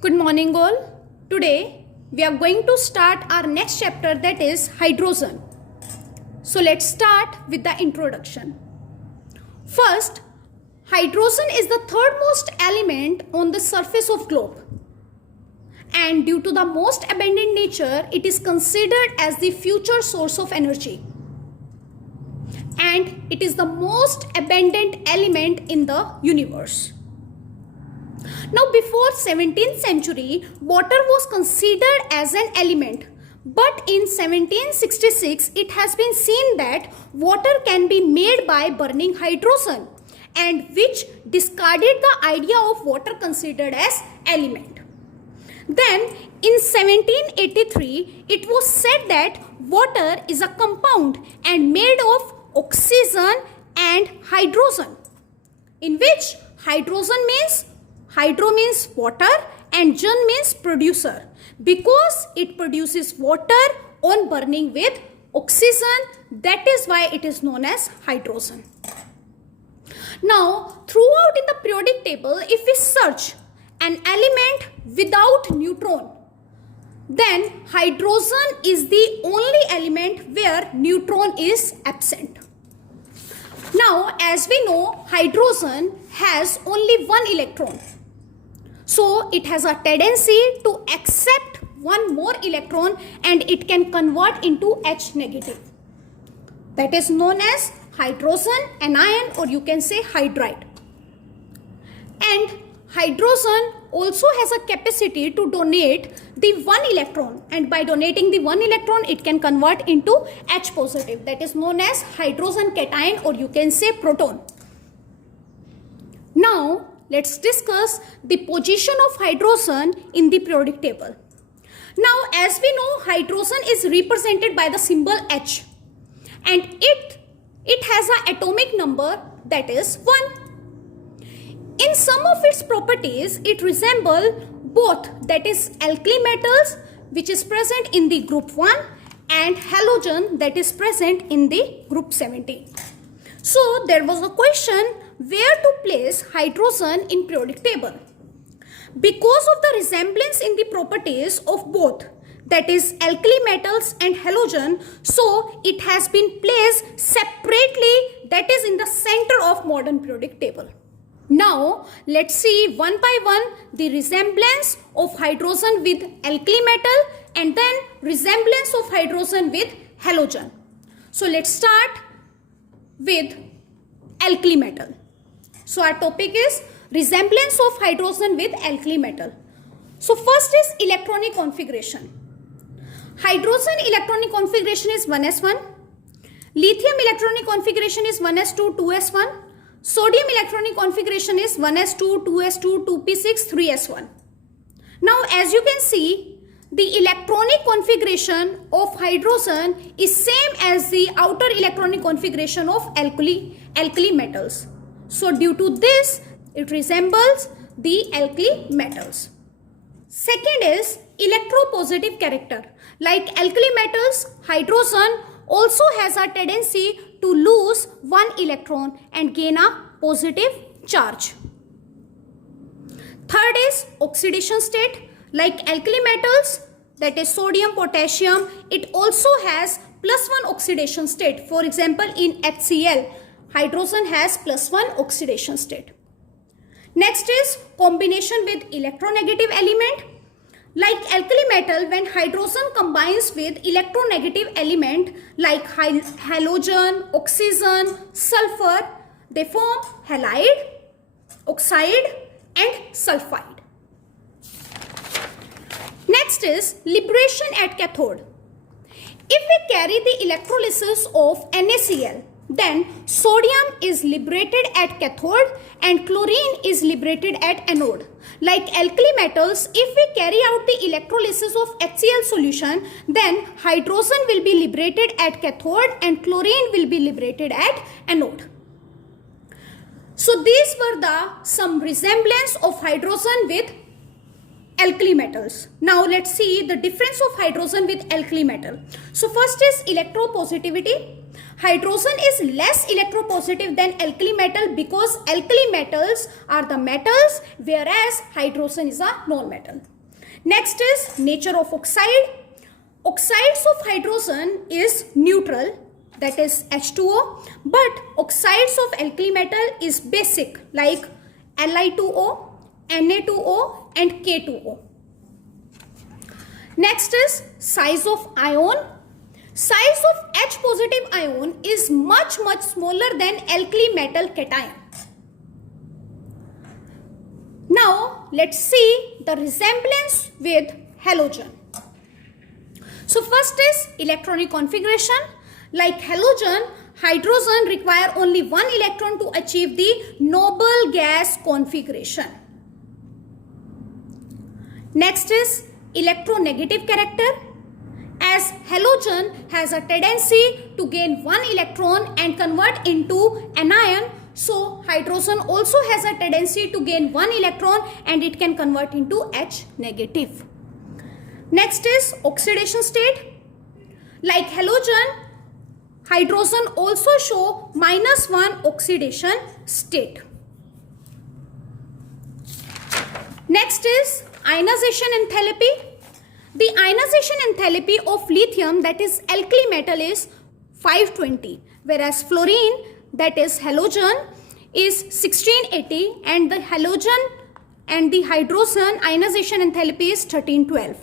Good morning all. Today we are going to start our next chapter, that is hydrogen. So let's start with the introduction. First, hydrogen is the third most element on the surface of globe. And due to the most abundant nature, it is considered as the future source of energy. And it is the most abundant element in the universe. Now, before 17th century, water was considered as an element. But in 1766, it has been seen that water can be made by burning hydrogen, and which discarded the idea of water considered as element. Then, in 1783, it was said that water is a compound and made of oxygen and hydrogen, in which hydro means water and gen means producer, because it produces water on burning with oxygen. That is why it is known as hydrogen. Now, throughout in the periodic table, if we search an element without neutron, then hydrogen is the only element where neutron is absent. Now, as we know, hydrogen has only one electron. So, it has a tendency to accept one more electron and it can convert into H negative. That is known as hydrogen anion, or you can say hydride. And hydrogen also has a capacity to donate the one electron, and by donating the one electron it can convert into H positive. That is known as hydrogen cation, or you can say proton. Now let's discuss the position of hydrogen in the periodic table. Now, as we know, hydrogen is represented by the symbol H, and it has an atomic number, that is 1. In some of its properties, it resembles both, that is alkali metals, which is present in the group 1, and halogen, that is present in the group 17. So there was a question where to place hydrogen in periodic table. Because of the resemblance in the properties of both, that is alkali metals and halogen, so it has been placed separately, that is in the center of modern periodic table. Now let's see one by one the resemblance of hydrogen with alkali metal and then resemblance of hydrogen with halogen. So let's start with alkali metal. So our topic is resemblance of hydrogen with alkali metal. So first is electronic configuration. Hydrogen electronic configuration is 1s1. Lithium electronic configuration is 1s2, 2s1. Sodium electronic configuration is 1s2, 2s2, 2p6, 3s1. Now as you can see, the electronic configuration of hydrogen is same as the outer electronic configuration of alkali metals. So due to this, it resembles the alkali metals. Second is electropositive character. Like alkali metals, hydrogen also has a tendency to lose one electron and gain a positive charge. Third is oxidation state. Like alkali metals, that is sodium, potassium, it also has +1 oxidation state. For example, in HCl, hydrogen has +1 oxidation state. Next is combination with electronegative element. Like alkali metal, when hydrogen combines with electronegative element like halogen, oxygen, sulfur, they form halide, oxide and sulfide. Next is liberation at cathode. If we carry the electrolysis of NaCl, then sodium is liberated at cathode and chlorine is liberated at anode. Like alkali metals, if we carry out the electrolysis of HCl solution, then hydrogen will be liberated at cathode and chlorine will be liberated at anode. So these were some resemblance of hydrogen with alkali metals. Now let's see the difference of hydrogen with alkali metal. So first is electropositivity. Hydrogen is less electropositive than alkali metal because alkali metals are the metals whereas hydrogen is a non-metal. Next is nature of oxide. Oxides of hydrogen is neutral, that is H2O, but oxides of alkali metal is basic like Li2O, Na2O and K2O. Next is size of ion. Size of H positive ion is much smaller than alkali metal cation. Now let's see the resemblance with halogen. So first is electronic configuration. Like halogen, hydrogen require only one electron to achieve the noble gas configuration. Next is electronegative character. As halogen has a tendency to gain one electron and convert into anion, so hydrogen also has a tendency to gain one electron and it can convert into H negative. Next is oxidation state. Like halogen, hydrogen also show -1 oxidation state. Next is ionization enthalpy. The ionization enthalpy of lithium, that is alkali metal, is 520, whereas fluorine, that is halogen, is 1680, and the halogen and the hydrogen ionization enthalpy is 1312.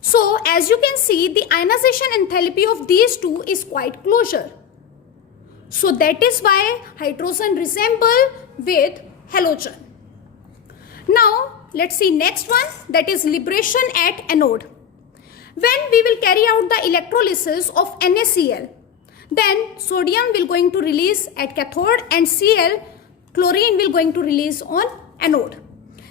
So as you can see, the ionization enthalpy of these two is quite closer. So that is why hydrogen resemble with halogen. Now let's see next one, that is liberation at anode. When we will carry out the electrolysis of NaCl, then sodium will going to release at cathode and Cl, chlorine, will going to release on anode.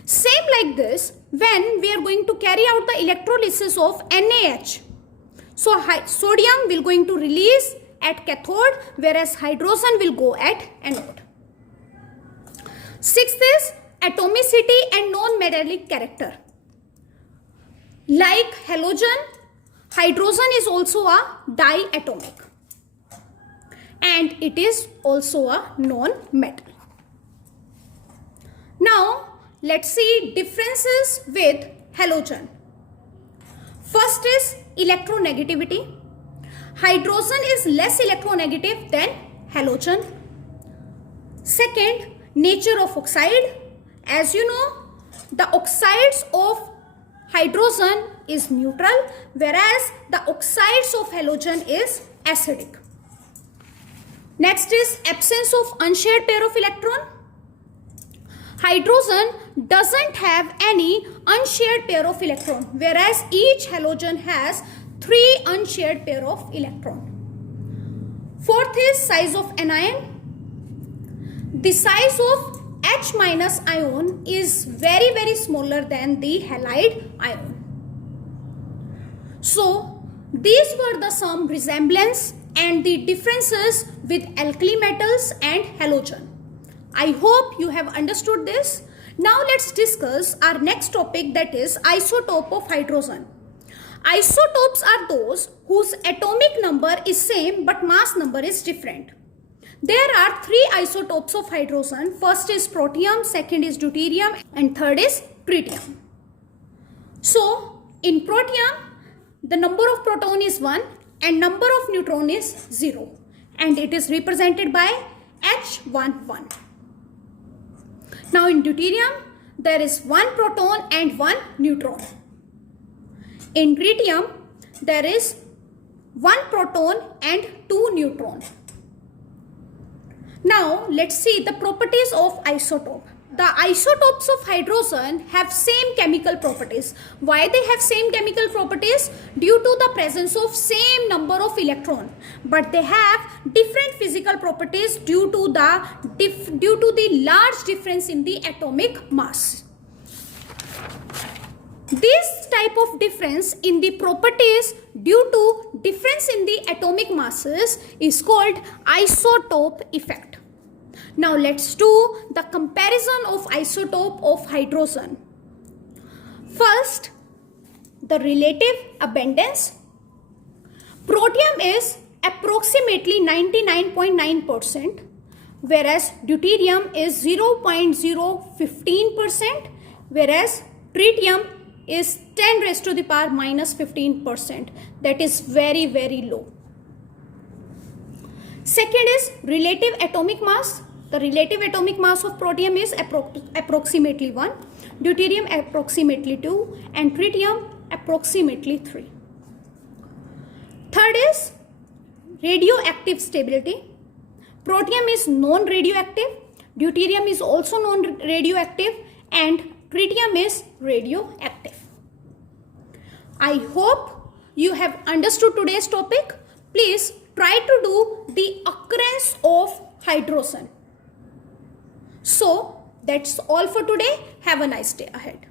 Same like this, when we are going to carry out the electrolysis of NaH, so sodium will going to release at cathode whereas hydrogen will go at anode. Sixth is atomicity and non-metallic character. Like halogen, hydrogen is also a diatomic and it is also a non-metal. Now let's see differences with halogen. First is electronegativity. Hydrogen is less electronegative than halogen. Second, nature of oxide. As you know, the oxides of hydrogen is neutral, whereas the oxides of halogen is acidic. Next is absence of unshared pair of electron. Hydrogen doesn't have any unshared pair of electron, whereas each halogen has 3 unshared pair of electron. Fourth is size of anion. The size of H minus ion is very smaller than the halide ion. So these were the some resemblance and the differences with alkali metals and halogen. I hope you have understood this. Now let's discuss our next topic, that is isotope of hydrogen. Isotopes are those whose atomic number is same but mass number is different. There are 3 isotopes of hydrogen. First is protium, second is deuterium and third is tritium. So in protium, the number of proton is 1 and number of neutron is 0 and it is represented by H11. Now in deuterium, there is 1 proton and 1 neutron. In tritium, there is 1 proton and 2 neutron. Now let's see the properties of isotope. The isotopes of hydrogen have same chemical properties. Why they have same chemical properties? Due to the presence of same number of electron, but they have different physical properties due to the large difference in the atomic mass. This type of difference in the properties due to difference in the atomic masses is called isotope effect. Now let's do the comparison of isotope of hydrogen. First, the relative abundance. Protium is approximately 99.9%, whereas deuterium is 0.015%, whereas tritium is 10 raised to the power minus 15%. That is very, very low. Second is relative atomic mass. The relative atomic mass of protium is approximately 1, deuterium approximately 2, and tritium approximately 3. Third is radioactive stability. Protium is non-radioactive, deuterium is also non-radioactive, and tritium is radioactive. I hope you have understood today's topic. Please try to do the occurrence of hydrogen. So that's all for today. Have a nice day ahead.